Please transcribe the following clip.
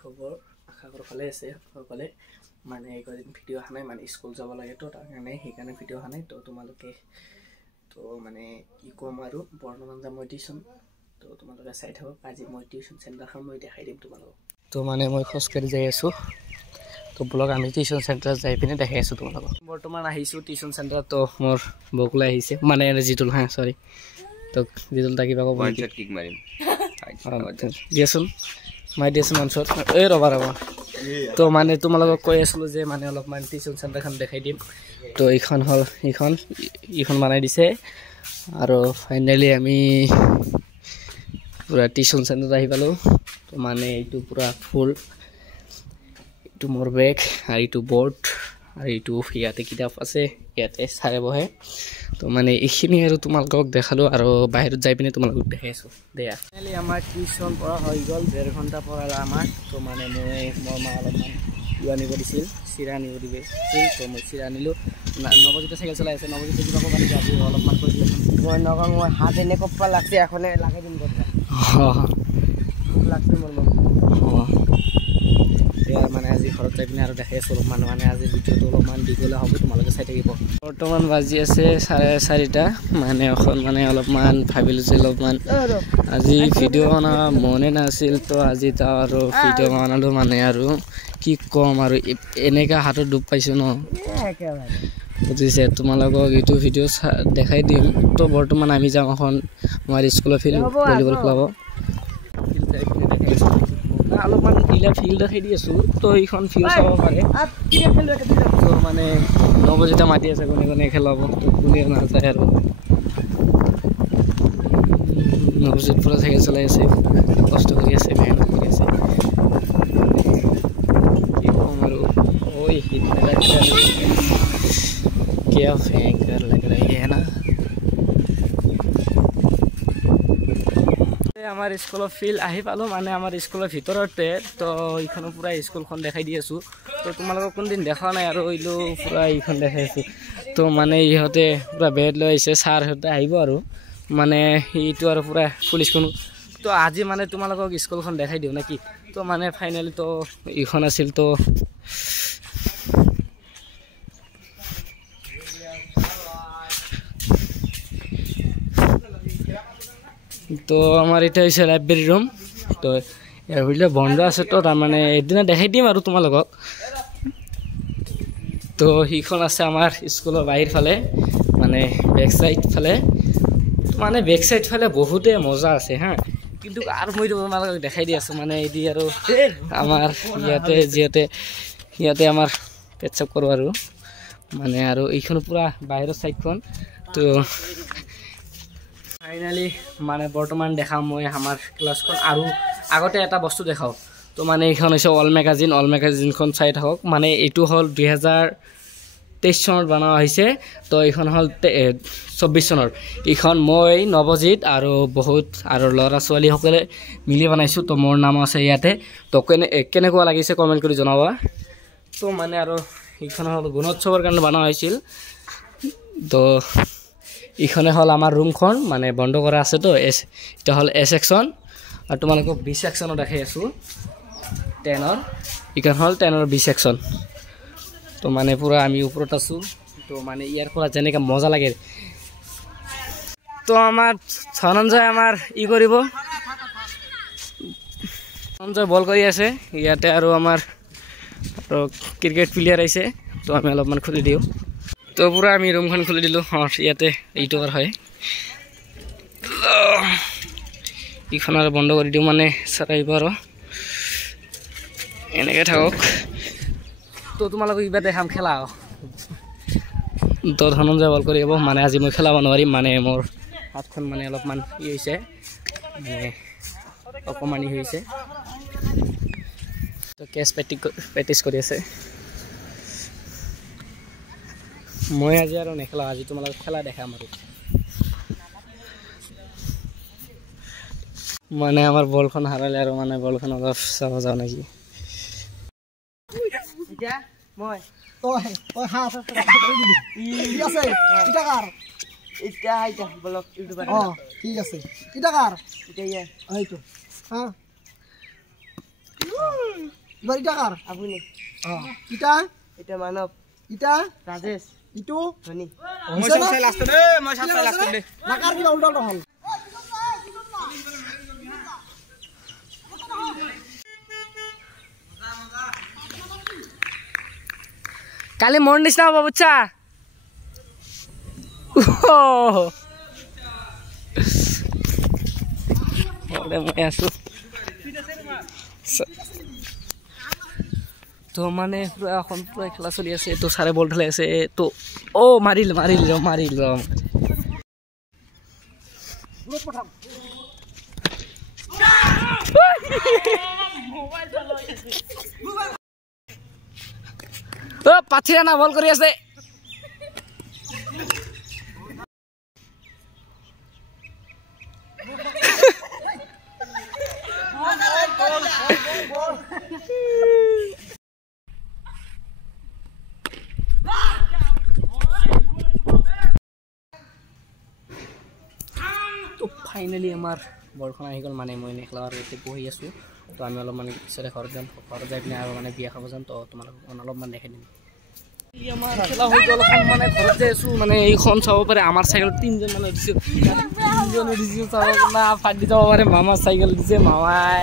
খবৰ আশা কৰো ভালে আছে সকলে মানে একদিন ভিডিও আহা নাই মানে স্কুল যাব লাগে তো তাৰ কাৰণে সেইকাৰণে ভিডিও আহা নাই তো তোমালোকে তো মানে কি কম আৰু বৰ্ণমান যাম মই টিউচন তো তোমালোকে চাই থাকক আজি মই টিউচন চেণ্টাৰখন মই দেখাই দিম তোমালোকক তো মানে মই খোজকাঢ়ি যাই আছো তো ব্লগ আমি টিউচন চেণ্টাৰ যাই পিনে দেখাই আছো তোমালোকক বৰ্তমান আহিছো টিউচন চেণ্টাৰ তো মোৰ বকুলা আহিছে মানে জিতুল হা সৰি তো জিতুল তা কিবা ক'ব পইণ্ট কিক মাৰিম দিয়াচোন মাই দিয়াচোন অনচৰ এই ৰবা তো মানে তোমালোকক কৈ আছিলো যে মানে অলপমান টিউচন চেণ্টাৰখন দেখাই দিম তো এইখন হল এইখন বনাই দিছে আৰু ফাইনেলি আমি পুৰা টিউচন চেণ্টাৰ আহি পালো তো মানে এইটো পুৰা ফুল এইটো মোৰ বেগ আৰু এইটো বৰ্ড আৰু এইটো ইয়াতে কিতাপ আছে ইয়াতে চাৰে বহে তো মানে এইখিনি আৰু তোমালোকক দেখালো আৰু বাহিৰত যাই পিনে তোমালোকক দেখাইছো দেয়া ফাইনেলি আমাৰ টিউচন পঢ়া হৈ গ'ল 1.5 ঘণ্টা পঢ়ালা আমাৰ তো মানে মোৰ মা অলপমান আনিব দিছিল চিৰা আনিব দিছিল তো মই চিৰা আনিলো নৱজিতে চাইকেল চলাই আছে নৱজিতে কিবা ক'ব লাগে আজি অলপমান কৈ দিয়াচোন মই নকওঁ মই হাত এনে কপ্পা লাগছে এখনে লাগে দিম কথা লাগছে মোৰ মানে আজি ঘৰত যাই পিনে আৰু দেখাই আছো অলপমান মানে আজি ভিডিঅ'টো অলপমান দীঘলীয়া হ'ব তোমালোকে চাই থাকিব বৰ্তমান বাজি আছে 4:30 মানে এখন মানে অলপমান ভাবিলো যে অলপমান আজি ভিডিঅ' বনা মনে নাছিল তো আজি তাৰ আৰু ভিডিঅ' বনালো মানে আৰু কি কম আৰু এনেকা হাতত ডুব পাইছো ন বুজিছে তোমালোকক এইটো ভিডিঅ' দেখাই দিম তো বৰ্তমান আমি যাওঁ এখন আমাৰ স্কুলৰ ফিল্ড ভলীবল খেলাব অলপমান ইলা ফিল্ড দেখাই দি আছো তো এইখন ফিল্ড চাব পাৰে তো মানে নৱজিতা মাতি আছে কোনে কোনে খেলাব তো কোনে নাযায় আৰু নৱজিত পুৰা চাইকেল চলাই আছে কষ্ট কৰি আছে মেহনত কৰি আছে কি কম আৰু ওই क्या भयंकर लग रही है ना আমাৰ স্কুলৰ ফিল্ড আহি পালো মানে আমাৰ স্কুলৰ ভিতৰতে তো এইখন পুৰা স্কুলখন দেখাই দি আছো তো তোমালোকক কোনদিন দেখা নাই আৰু এইলো পুৰা এইখন দেখাই আছো তো মানে ইহঁতে পুৰা বেড লৈ আহিছে ছাৰহঁতে আহিব আৰু মানে এইটো আৰু পুৰা পুলিচখন তো আজি মানে তোমালোকক স্কুলখন দেখাই দিওঁ নেকি তো মানে ফাইনেলি তো এইখন আছিল তো তো আমাৰ এটা হৈছে লাইব্ৰেৰী ৰুম তো ইয়াৰ ভিতৰত বন্ধ আছে তো তাৰমানে এদিনা দেখাই দিম আৰু তোমালোকক তো সেইখন আছে আমাৰ স্কুলৰ বাহিৰ ফালে মানে বেক সাইড ফালে মানে বেক সাইড ফালে বহুতে মজা আছে হা কিন্তু আৰু মই তোমালোকক দেখাই দি আছো মানে এদি আৰু আমাৰ ইয়াতে আমাৰ পেটছআপ কৰো আৰু মানে আৰু এইখন পুৰা বাহিৰৰ সাইডখন তো ফাইনালি মানে বৰ্তমান দেখাম মই আমাৰ ক্লাছখন আৰু আগতে এটা বস্তু দেখাও তো মানে এইখন হৈছে অল মেগাজিনখন চাই থাকক মানে এইটো হ'ল 2023 চনত বনোৱা হৈছে তো এইখন হ'ল 24 চনৰ এইখন মই নৱজিত আৰু বহুত আৰু ল'ৰা ছোৱালীসকলে মিলি বনাইছো তো মোৰ নাম আছে ইয়াতে তো কেনেকুৱা লাগিছে কমেণ্ট কৰি জনাবা তো মানে আৰু এইখন হ'ল গুণোৎসৱৰ কাৰণে বনোৱা হৈছিল তো এইখনে হল আমাৰ ৰুমখন মানে বন্ধ কৰা আছে তো এটা হল এ সেকশন আৰু তোমালোকক বি সেকশনত দেখাই আছো 10ৰ এইখন হল 10ৰ বি সেকশন তো মানে পুৰা আমি ওপৰত আছো তো মানে ইয়াৰ পৰা যেনেকা মজা লাগে তো আমাৰ ধনঞ্জয় আমাৰ ই কৰিব ধনঞ্জয় বল কৰি আছে ইয়াতে আৰু আমাৰ ক্ৰিকেট প্লেয়াৰ আহিছে তো আমি অলপমান খুলি দিওঁ তো পুৰা আমি ৰুমখন খুলি দিলো ইয়াতে এইটো হয় এইখন আৰু বন্ধ কৰি দিওঁ মানে চাই পাৰ এনেকৈ থাকক তো তোমালোকক কিবা দেখাম খেলা তো ধনঞ্জয় বল কৰি আহিব মানে আজি মই খেলাব নোৱাৰিম মানে মোৰ হাতখন মানে অলপমান ই হৈছে মানে অকণমান ই হৈছে তো কেচ প্ৰেক্টিছ কৰি আছে মই আজি আৰু নেখেলা আজি তোমালোকক খেলা দেখাম আৰু মানে আমাৰ বলখন হাৰালে আৰু মানে বলখন অলপ চাব যাওঁ নেকি এতিয়া মই তই হাত ঠিক আছে এটা কাৰ এটা বলক ইউটিউবাৰ ঠিক আছে এটা কাৰ এটা এইটো হ্যাঁ এবাৰ এটা কাৰ আপুনি ইটা এটা মানৱ ইটা ৰাজেশ ইটো ধনী মই চাই লাষ্টত দে মই চাই লাষ্টত দে নাকাৰ কিবা উল্টা উল্টা হ'ল কালি মোৰ নিচিনা হ'ব বুজিছা মই আছো তো মানে পুৰা এখন পুৰা খেলা চলি আছে তো চাৰে বল ঢালি আছে তো মাৰিল পাথিৰানা বল কৰি আছে তো ফাইনেলি আমাৰ বলখন আহি গ'ল মানে মই নেখেলাৰ ইয়াতে বহি আছোঁ তো আমি অলপ মানে পিছতে ঘৰত যাম ঘৰত যাই পিনে আৰু মানে বিয়া খাব যাম তো তোমালোকক অলপমান দেখাই দিম আমাৰ খেলা হৈ গ'ল মানে ঘৰত যাই আছোঁ মানে এইখন চাব পাৰে আমাৰ চাইকেল 3জন মানে দিছোঁ 3জনে দিছোঁ চাব না ফাটি যাব পাৰে মামাৰ চাইকেল দিছে মামাই